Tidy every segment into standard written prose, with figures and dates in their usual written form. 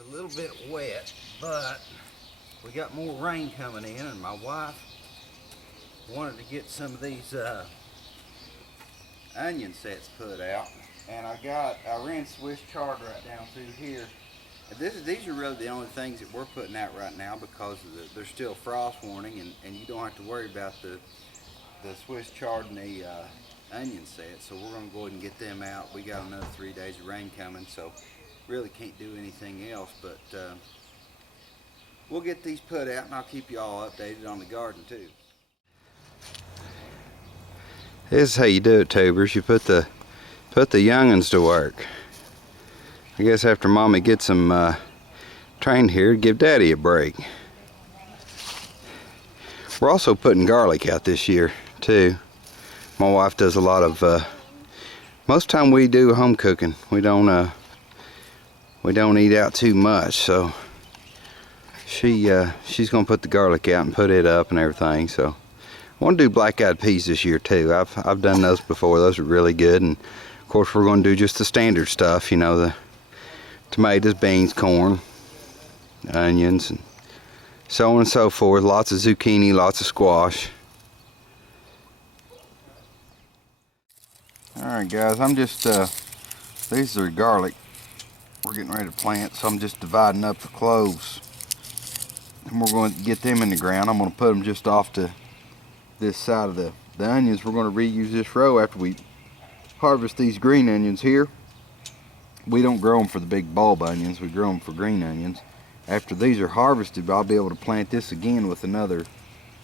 It's a little bit wet, but we got more rain coming in, and my wife wanted to get some of these onion sets put out, and I ran Swiss chard right down through here. These are really the only things that we're putting out right now because there's still frost warning, and you don't have to worry about the Swiss chard and the onion set. So we're going to go ahead and get them out. We got another 3 days of rain coming, so really can't do anything else, but we'll get these put out, and I'll keep you all updated on the garden too. This is how you do it, tubers. You put the young'uns to work. I guess after Mommy gets them trained here, give Daddy a break. We're also putting garlic out this year too. My wife does a lot of. Most time we do home cooking. We don't eat out too much, so she's gonna put the garlic out and put it up and everything. So I want to do black-eyed peas this year too. I've done those before. Those are really good, and of course we're going to do just the standard stuff. You know, the tomatoes, beans, corn, onions, and so on and so forth. Lots of zucchini, lots of squash. Alright guys, I'm just, these are garlic we're getting ready to plant, so I'm just dividing up the cloves. And we're going to get them in the ground. I'm going to put them just off to this side of the onions. We're going to reuse this row after we harvest these green onions here. We don't grow them for the big bulb onions, we grow them for green onions. After these are harvested, I'll be able to plant this again with another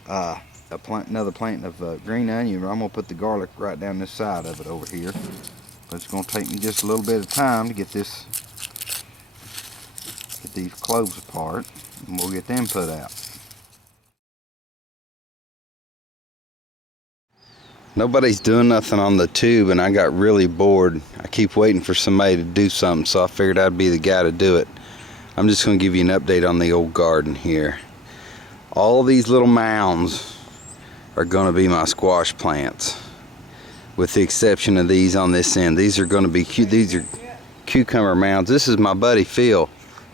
planting of green onion. I'm going to put the garlic right down this side of it over here. But it's going to take me just a little bit of time to get these cloves apart, and we'll get them put out. Nobody's doing nothing on the tube, and I got really bored. I keep waiting for somebody to do something, so I figured I'd be the guy to do it. I'm just going to give you an update on the old garden here. All these little mounds are going to be my squash plants, with the exception of these on this end. These are going to be these are cucumber mounds. This is my buddy Phil.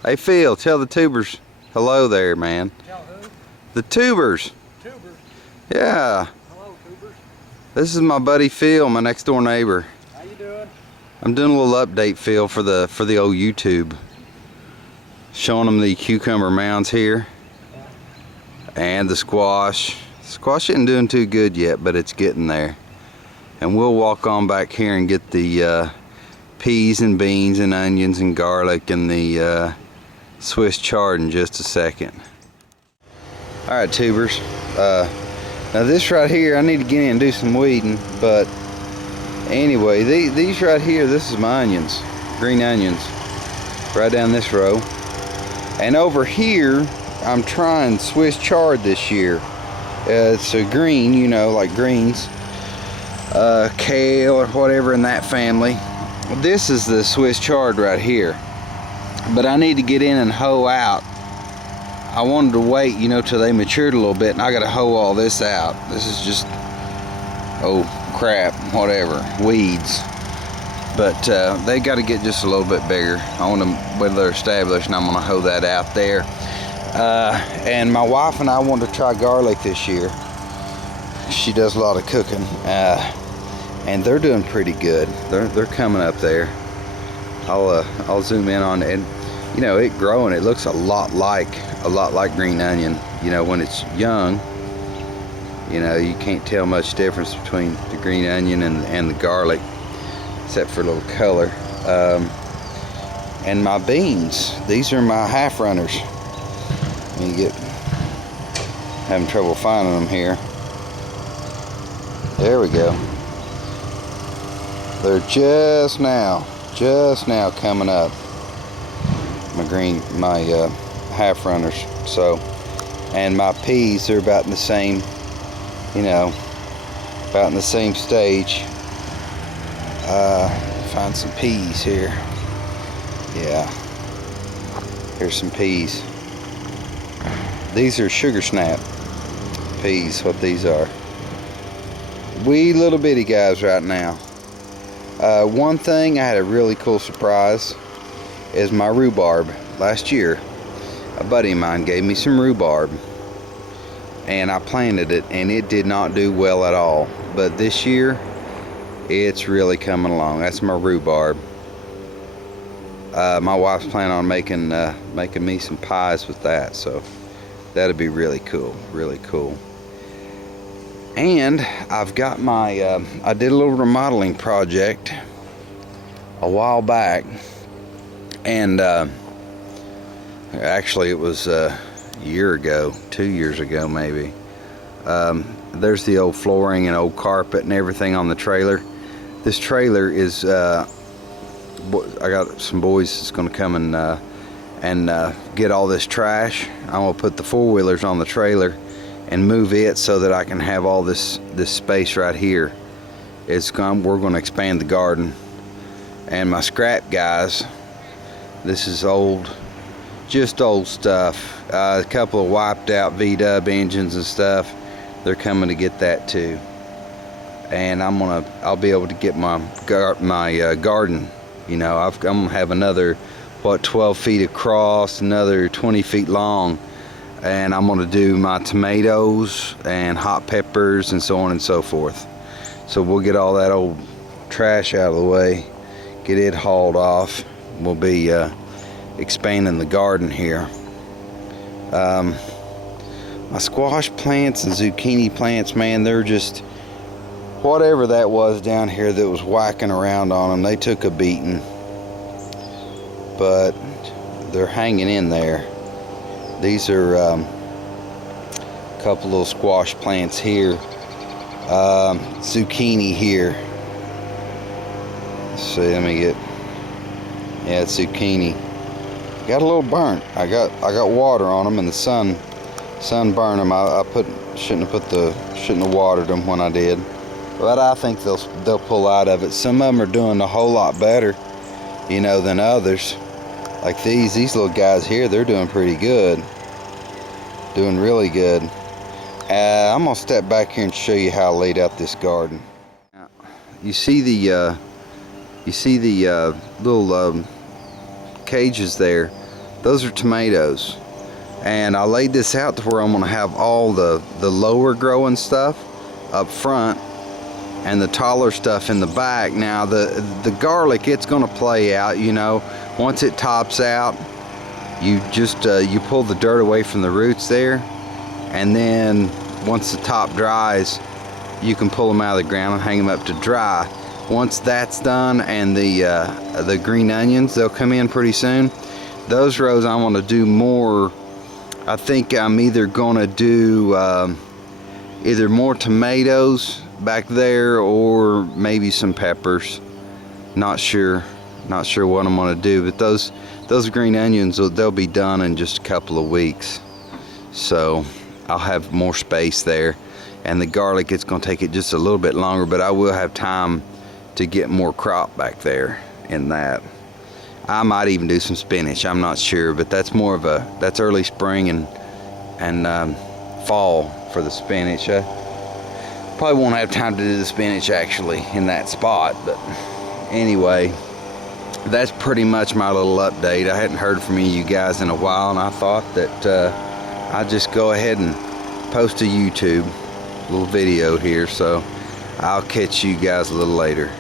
Hey Phil, tell the tubers hello there, man. Tell who? The tubers. Tubers? Yeah. Hello, tubers. This is my buddy Phil, my next door neighbor. How you doing? I'm doing a little update, Phil, for the old YouTube. Showing them the cucumber mounds here. Yeah. And the squash. Squash isn't doing too good yet, but it's getting there. And we'll walk on back here and get the peas and beans and onions and garlic and the Swiss chard in just a second. Alright, tubers. Now this right here, I need to get in and do some weeding, but anyway, these right here, this is my onions, green onions, right down this row. And over here, I'm trying Swiss chard this year. It's a green, you know, like greens, kale or whatever in that family. This is the Swiss chard right here, but I need to get in and hoe out. I wanted to wait, you know, till they matured a little bit, and I gotta hoe all this out. This is just, oh crap, whatever, weeds. But they got to get just a little bit bigger. I want them whether they're established, and I'm gonna hoe that out there. And my wife and I want to try garlic this year. She does a lot of cooking, and they're doing pretty good. They're coming up there. I'll zoom in on it, and you know, it growing. It looks a lot like green onion. You know, when it's young, you know, you can't tell much difference between the green onion and the garlic, except for a little color. And my beans, these are my half runners. Having trouble finding them here. There we go. They're just now coming up. My half runners. So, and my peas are about in the same, you know, about in the same stage. Find some peas here. Yeah, here's some peas. These are sugar snap peas, what these are. Wee little bitty guys right now. One thing, I had a really cool surprise, is my rhubarb. last year, a buddy of mine gave me some rhubarb, and I planted it, and it did not do well at all. But this year, it's really coming along. That's my rhubarb. My wife's planning on making me some pies with that, so that'd be really cool, really cool. And I've got my I did a little remodeling project a while back, and actually it was a year ago, 2 years ago maybe. There's the old flooring and old carpet and everything on the trailer. This trailer is I got some boys that's gonna come and get all this trash. I'm gonna put the four-wheelers on the trailer and move it so that I can have all this space right here. We're gonna expand the garden. And my scrap guys, this is old, just old stuff. A couple of wiped out V-dub engines and stuff. They're coming to get that too. And I'll be able to get my garden. You know, I'm gonna have another, what, 12 feet across, another 20 feet long, and I'm gonna do my tomatoes and hot peppers and so on and so forth. So we'll get all that old trash out of the way, get it hauled off. We'll be expanding the garden here. My squash plants and zucchini plants, man, they're just, whatever that was down here that was whacking around on them, they took a beating. But they're hanging in there. These are a couple little squash plants here. Zucchini here. Let's see, let me get, yeah, it's zucchini. Got a little burnt. I got water on them, and the sun burned them. I shouldn't have watered them when I did. But I think they'll pull out of it. Some of them are doing a whole lot better, you know, than others. Like these little guys here, they're doing pretty good. Doing really good. I'm gonna step back here and show you how I laid out this garden. You see the little cages there? Those are tomatoes. And I laid this out to where I'm gonna have all the lower growing stuff up front and the taller stuff in the back. Now the garlic, it's gonna play out, you know. Once it tops out, you just you pull the dirt away from the roots there, and then once the top dries, you can pull them out of the ground and hang them up to dry. Once that's done, and the green onions, they'll come in pretty soon. Those rows I want to do more. I think I'm either gonna do either more tomatoes back there or maybe some peppers. Not sure what I'm gonna do, but those green onions, they'll be done in just a couple of weeks, so I'll have more space there. And the garlic, it's gonna take it just a little bit longer, but I will have time to get more crop back there in that. I might even do some spinach, I'm not sure, but that's more of that's early spring and fall for the spinach. I probably won't have time to do the spinach actually in that spot, but anyway, that's pretty much my little update. I hadn't heard from you guys in a while, and I thought that I'd just go ahead and post a YouTube little video here, so I'll catch you guys a little later.